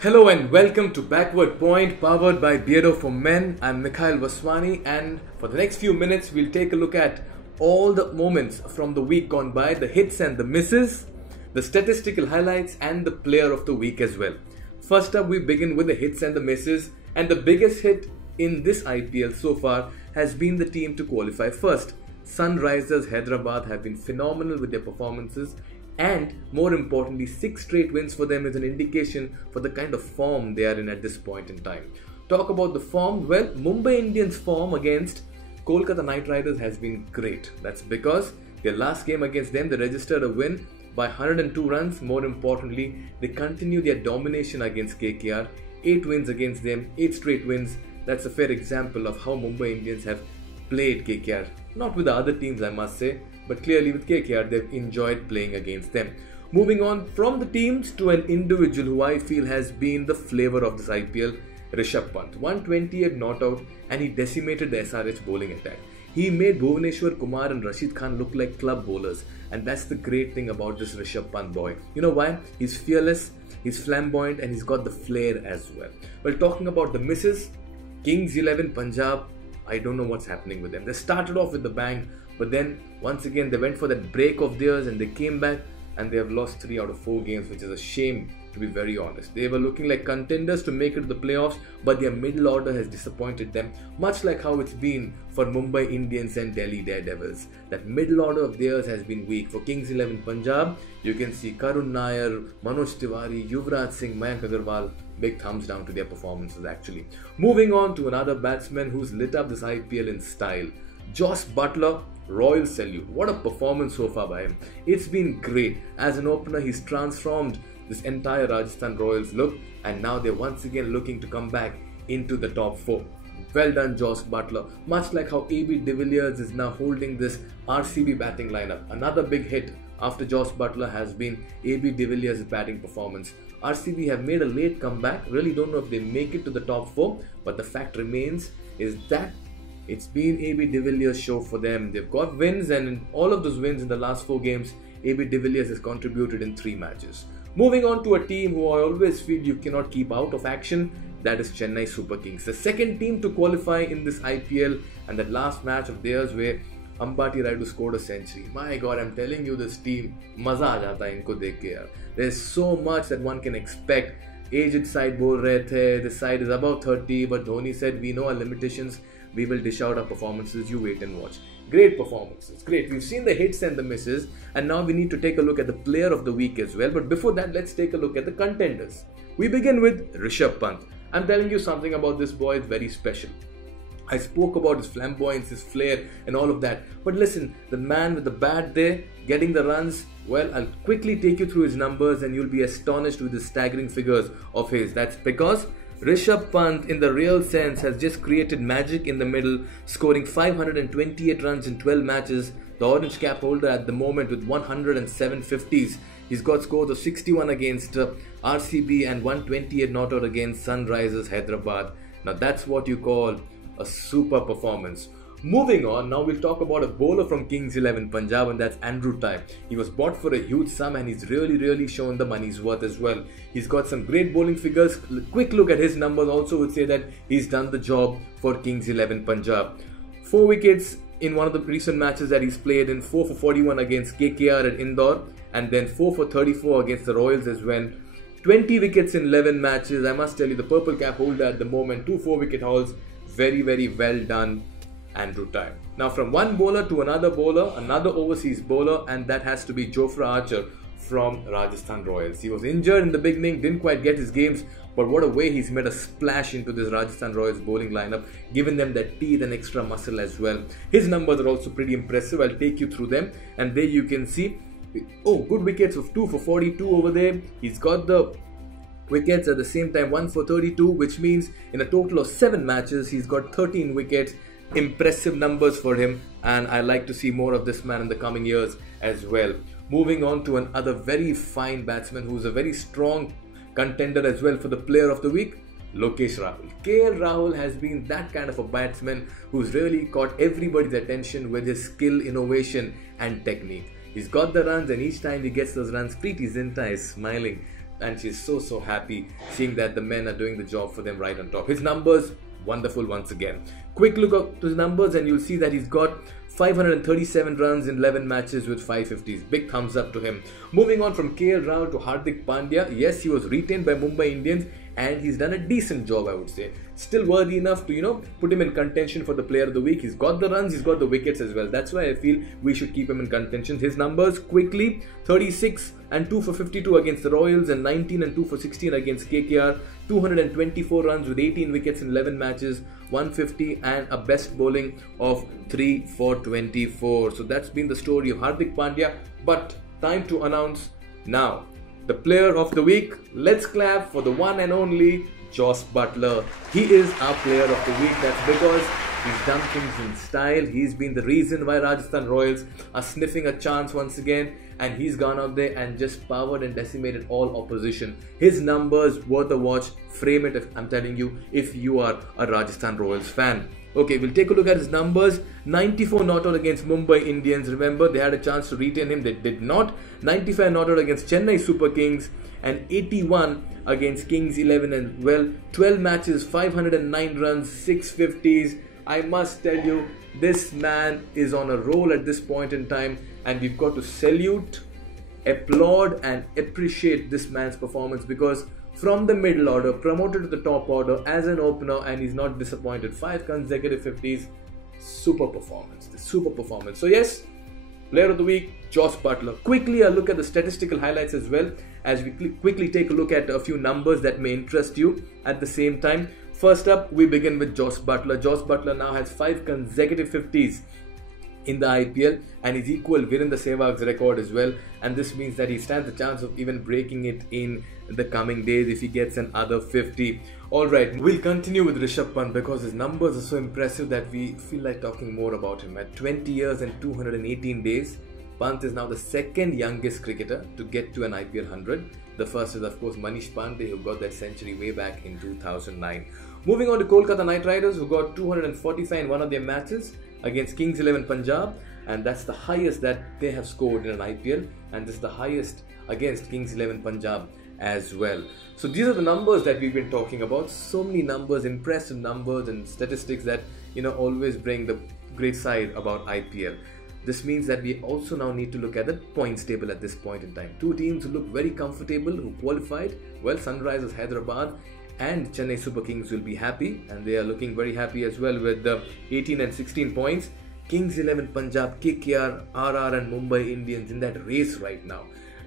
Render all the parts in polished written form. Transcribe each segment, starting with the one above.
Hello and welcome to Backward Point, powered by Beardo for Men. I'm Mikhail Vaswani, and for the next few minutes we'll take a look at all the moments from the week gone by, the hits and the misses, the statistical highlights and the player of the week as well. First up, we begin with the hits and the misses, and the biggest hit in this IPL so far has been the team to qualify first. Sunrisers Hyderabad have been phenomenal with their performances, and more importantly, 6 straight wins for them is an indication for the kind of form they are in at this point in time. Talk about the form, well, Mumbai Indians' form against Kolkata Knight Riders has been great. That's because their last game against them, they registered a win by 102 runs. More importantly, they continue their domination against KKR. 8 wins against them, 8 straight wins. That's a fair example of how Mumbai Indians have played KKR. Not with the other teams, I must say, but clearly with KKR, they've enjoyed playing against them. Moving on from the teams to an individual who I feel has been the flavour of this IPL, Rishabh Pant. 128 not out, and he decimated the SRH bowling attack. He made Bhuvaneshwar Kumar and Rashid Khan look like club bowlers, and that's the great thing about this Rishabh Pant boy. You know why? He's fearless, he's flamboyant, and he's got the flair as well. Well, talking about the misses, Kings 11 Punjab, I don't know what's happening with them. They started off with the bang, but then once again they went for that break of theirs and they came back and they have lost 3 out of 4 games, which is a shame, to be very honest. They were looking like contenders to make it to the playoffs, but their middle order has disappointed them, much like how it's been for Mumbai Indians and Delhi Daredevils. That middle order of theirs has been weak. For Kings 11 Punjab, you can see Karun Nair, Manoj Tiwari, Yuvraj Singh, Mayank Agarwal. Big thumbs down to their performances actually. Moving on to another batsman who's lit up this IPL in style, Jos Buttler. Royal salute. What a performance so far by him. It's been great. As an opener, he's transformed this entire Rajasthan Royals look, and now they're once again looking to come back into the top 4. Well done, Jos Buttler. Much like how AB de Villiers is now holding this RCB batting lineup. Another big hit after Jos Buttler has been AB de Villiers' batting performance. RCB have made a late comeback. Really don't know if they make it to the top 4, but the fact remains is that it's been AB de Villiers' show for them. They've got wins, and in all of those wins in the last 4 games, AB de Villiers has contributed in 3 matches. Moving on to a team who I always feel you cannot keep out of action, that is Chennai Super Kings. The second team to qualify in this IPL, and that last match of theirs where Ambati Rayudu scored a century. My God, I'm telling you, this team, maza aa jata hai inko dekh ke yaar. There's so much that one can expect. Aged side bol rahe the, the side is above 30, but Dhoni said, we know our limitations, we will dish out our performances, you wait and watch. Great performances, great. We've seen the hits and the misses, and now we need to take a look at the player of the week as well. But before that, let's take a look at the contenders. We begin with Rishabh Pant. I'm telling you something about this boy, it's very special. I spoke about his flamboyance, his flair and all of that. But listen, the man with the bat there, getting the runs, well, I'll quickly take you through his numbers and you'll be astonished with the staggering figures of his. That's because Rishabh Pant, in the real sense, has just created magic in the middle, scoring 528 runs in 12 matches. The orange cap holder at the moment with 107 50s. He's got scores of 61 against RCB and 128 not out against Sunrisers Hyderabad. Now that's what you call a super performance. Moving on, now we'll talk about a bowler from Kings 11 Punjab, and that's Andrew Tye. He was bought for a huge sum and he's really shown the money's worth as well. He's got some great bowling figures. Quick look at his numbers also would say that he's done the job for Kings 11 Punjab. 4 wickets in one of the recent matches that he's played in, 4 for 41 against KKR at Indore, and then 4 for 34 against the Royals as well. 20 wickets in 11 matches. I must tell you, the purple cap holder at the moment, 2 4-wicket hauls. Very well done, Andrew Tye. Now from one bowler to another bowler, another overseas bowler, and that has to be Jofra Archer from Rajasthan Royals. He was injured in the beginning, didn't quite get his games, but what a way he's made a splash into this Rajasthan Royals bowling lineup, giving them that teeth and extra muscle as well. His numbers are also pretty impressive. I'll take you through them, and there you can see, oh, good wickets of 2 for 42 over there. He's got the wickets at the same time, 1 for 32, which means in a total of 7 matches he's got 13 wickets. Impressive numbers for him, and I like to see more of this man in the coming years as well. Moving on to another very fine batsman who's a very strong contender as well for the player of the week, Lokesh Rahul. KL Rahul has been that kind of a batsman who's really caught everybody's attention with his skill, innovation and technique. He's got the runs, and each time he gets those runs, Preeti Zinta is smiling. and she's so happy seeing that the men are doing the job for them right on top. His numbers, wonderful once again. Quick look at his numbers and you'll see that he's got 537 runs in 11 matches with 550s. Big thumbs up to him. Moving on from KL Rahul to Hardik Pandya. Yes, he was retained by Mumbai Indians and he's done a decent job, I would say. Still worthy enough to, put him in contention for the player of the week. He's got the runs, he's got the wickets as well. That's why I feel we should keep him in contention. His numbers quickly: 36 and 2 for 52 against the Royals and 19 and 2 for 16 against KKR. 224 runs with 18 wickets in 11 matches, 150 and a best bowling of 3 for 24. So that's been the story of Hardik Pandya. But time to announce now the player of the week. Let's clap for the one and only Jos Buttler. He is our player of the week. That's because he's done things in style. He's been the reason why Rajasthan Royals are sniffing a chance once again, and he's gone out there and just powered and decimated all opposition. His numbers worth a watch. Frame it, if I'm telling you, if you are a Rajasthan Royals fan. Okay, we'll take a look at his numbers. 94 not out against Mumbai Indians. Remember, they had a chance to retain him. They did not. 95 not out against Chennai Super Kings and 81 against Kings 11 and 12 matches, 509 runs, 650s. I must tell you, this man is on a roll at this point in time, and we've got to salute, applaud and appreciate this man's performance, because from the middle order, promoted to the top order as an opener, and he's not disappointed. 5 consecutive 50s. Super performance. Super performance. So yes, player of the week, Jos Buttler. Quickly, a look at the statistical highlights as well, as we quickly take a look at a few numbers that may interest you at the same time. First up, we begin with Jos Buttler. Jos Buttler now has 5 consecutive 50s in the IPL, and he's equal Virendra Sehwag's record as well, and this means that he stands a chance of even breaking it in the coming days if he gets another 50. Alright, we'll continue with Rishabh Pant because his numbers are so impressive that we feel like talking more about him. At 20 years and 218 days, Pant is now the second youngest cricketer to get to an IPL 100. The first is of course Manish Pandey, who got that century way back in 2009. Moving on to Kolkata Knight Riders, who got 245 in one of their matches against Kings 11 Punjab, and that's the highest that they have scored in an IPL, and this is the highest against Kings 11 Punjab as well. So these are the numbers that we've been talking about. So many numbers, impressive numbers and statistics that always bring the great side about IPL. This means that we also now need to look at the points table at this point in time. 2 teams who look very comfortable, who qualified. Well, Sunrisers Hyderabad and Chennai Super Kings will be happy, and they are looking very happy as well with the 18 and 16 points. Kings 11 Punjab, KKR, RR and Mumbai Indians in that race right now.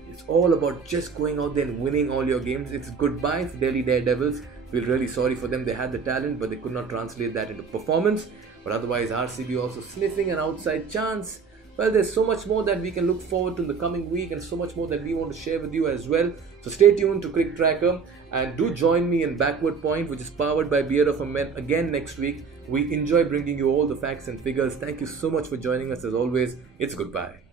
It's all about just going out there and winning all your games. It's goodbye for Delhi Daredevils. We're really sorry for them. They had the talent, but they could not translate that into performance. But otherwise, RCB also sniffing an outside chance. Well, there's so much more that we can look forward to in the coming week, and so much more that we want to share with you as well. So stay tuned to Crick Tracker, and do join me in Backward Point, which is powered by Beard of a Men, again next week. We enjoy bringing you all the facts and figures. Thank you so much for joining us as always. It's goodbye.